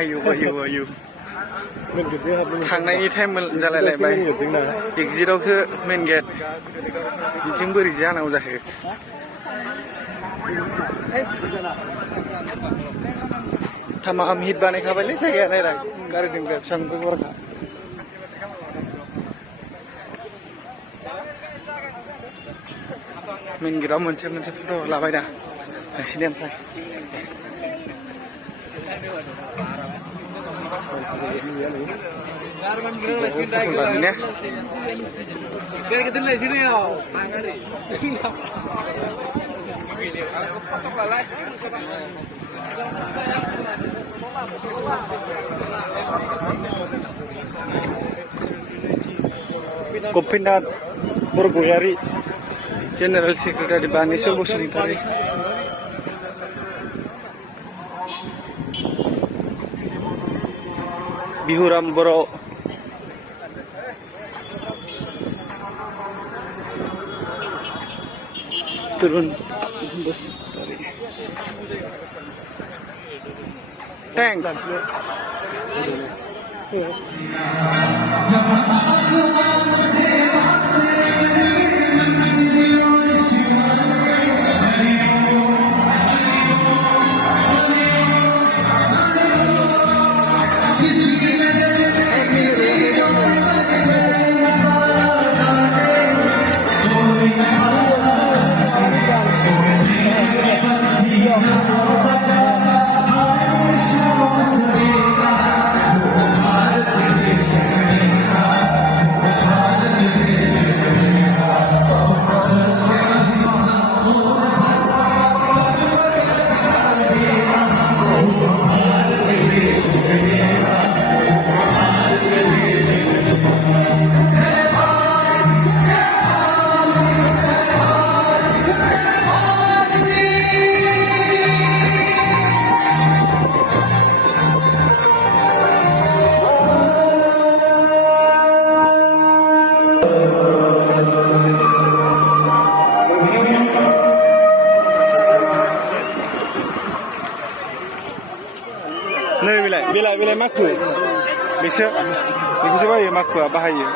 बाहायो थांनायनि time जालायलायबाय एगजिटआवसो main gate बिथिं बोरै जानांगौ जाखो थामाम हिट बानायखाबायलै जायगाया नायरा गारिजों बेसेबां गुवारखा मेन गेटआव मोनसे फट' लाबाय दा थांसैदे ओमफ्राय गपिनाथ बरगयारि जेनेरेल सेक्रेटारि बानेश्वर बसुमतारी बिहुराम बर' तरुण बसुमतारी थैंक्स बिलाइ माखु बेखौसो बायो माखुआ बाहायो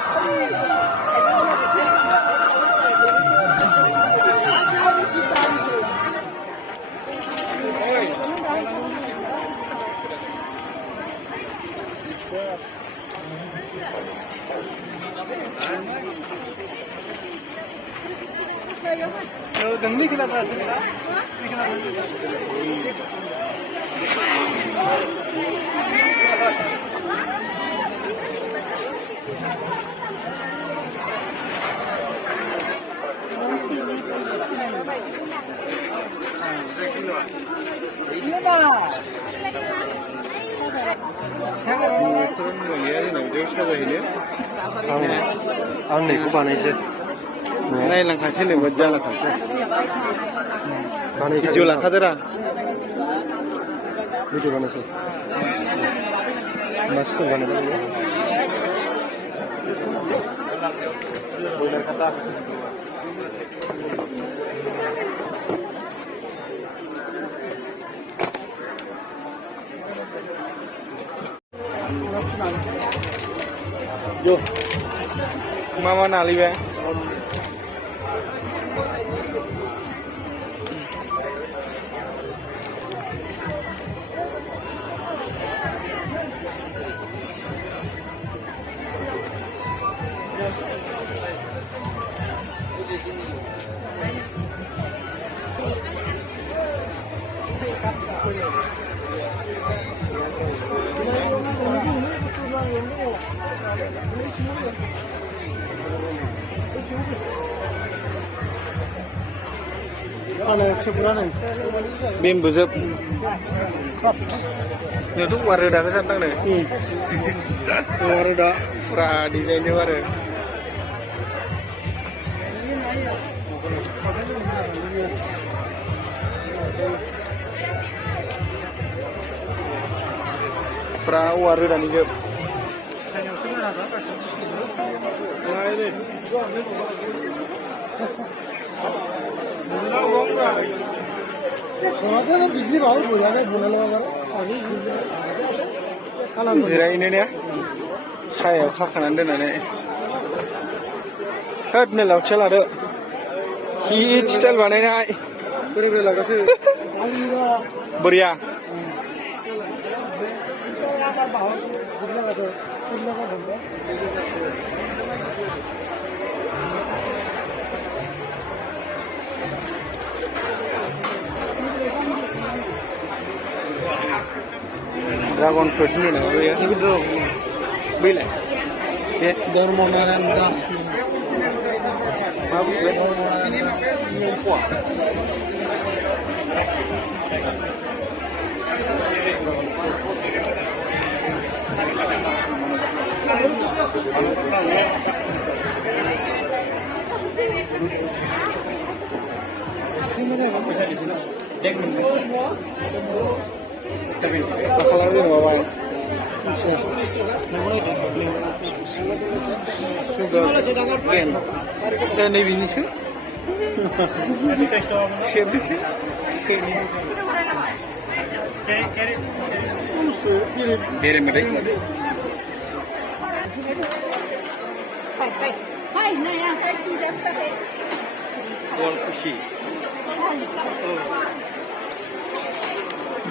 आं नैखौ बानायसै नायलांखासै नै मोजां लांखासै भिडिअ लाखादोरा भिडिअ बानायसै मासिखौ बानायबाय बयलार खाटा Yo, mama nali be. Bimbu itu warna dah kesantang deh. Warna dah pra desainnya warna. Pra warna dah nih. बिजली बहुत हो जाएगा बोला लगा जिरायनो ने सायाव खाखानानै दोननानै होद मेलाव लादो हिट स्टाइल बानायनाय बोरिया dragon fruit nih nah ya itu dong bila ya dormonalan das bagus ya ini ngumpul Kalau dia mau main, sudah kan? Dan ini sih, siapa sih? Biar mereka. Hai, naya, Wal kusi.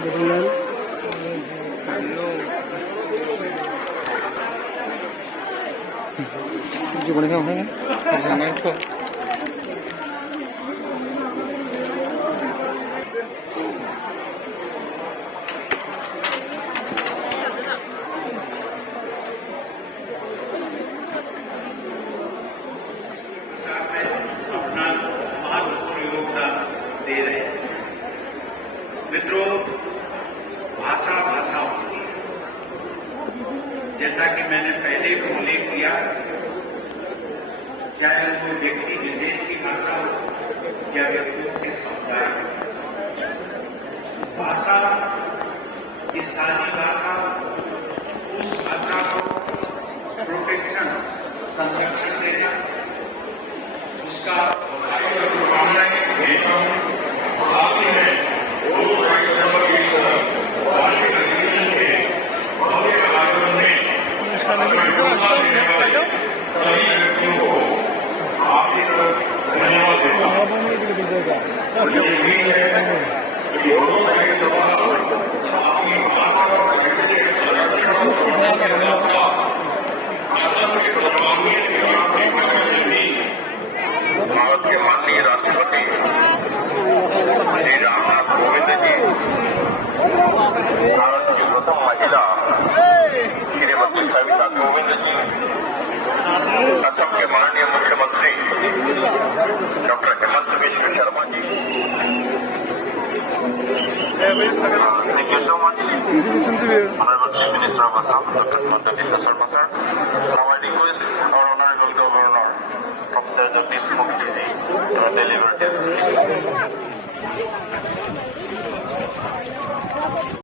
Berulang. Gimana kamu kan? Karena itu. मित्रों, भाषा भाषा होती है। जैसा कि मैंने पहले भी उल्लेख किया, चाहे वो व्यक्ति विशेष की भाषा हो या व्यक्तियों के समुदाय की भाषा, स्थानीय भाषा, उस भाषा को प्रोटेक्शन संरक्षण देना, उसका भारत के माननीय राष्ट्रपति श्री रामनाथ कोविंद जी, भारत की प्रथम महिला श्रीमती सविता कोविंद जी, असम के माननीय मुख्यमंत्री doctor Himanta Biswa Sarma ji. Thank you so much. Honorable Chief Minister of Assam, Dr. Himanta Biswa Sharma sir. Now I request our Honorable Governor, Professor Jagdish Mukherjee, to deliver his speech.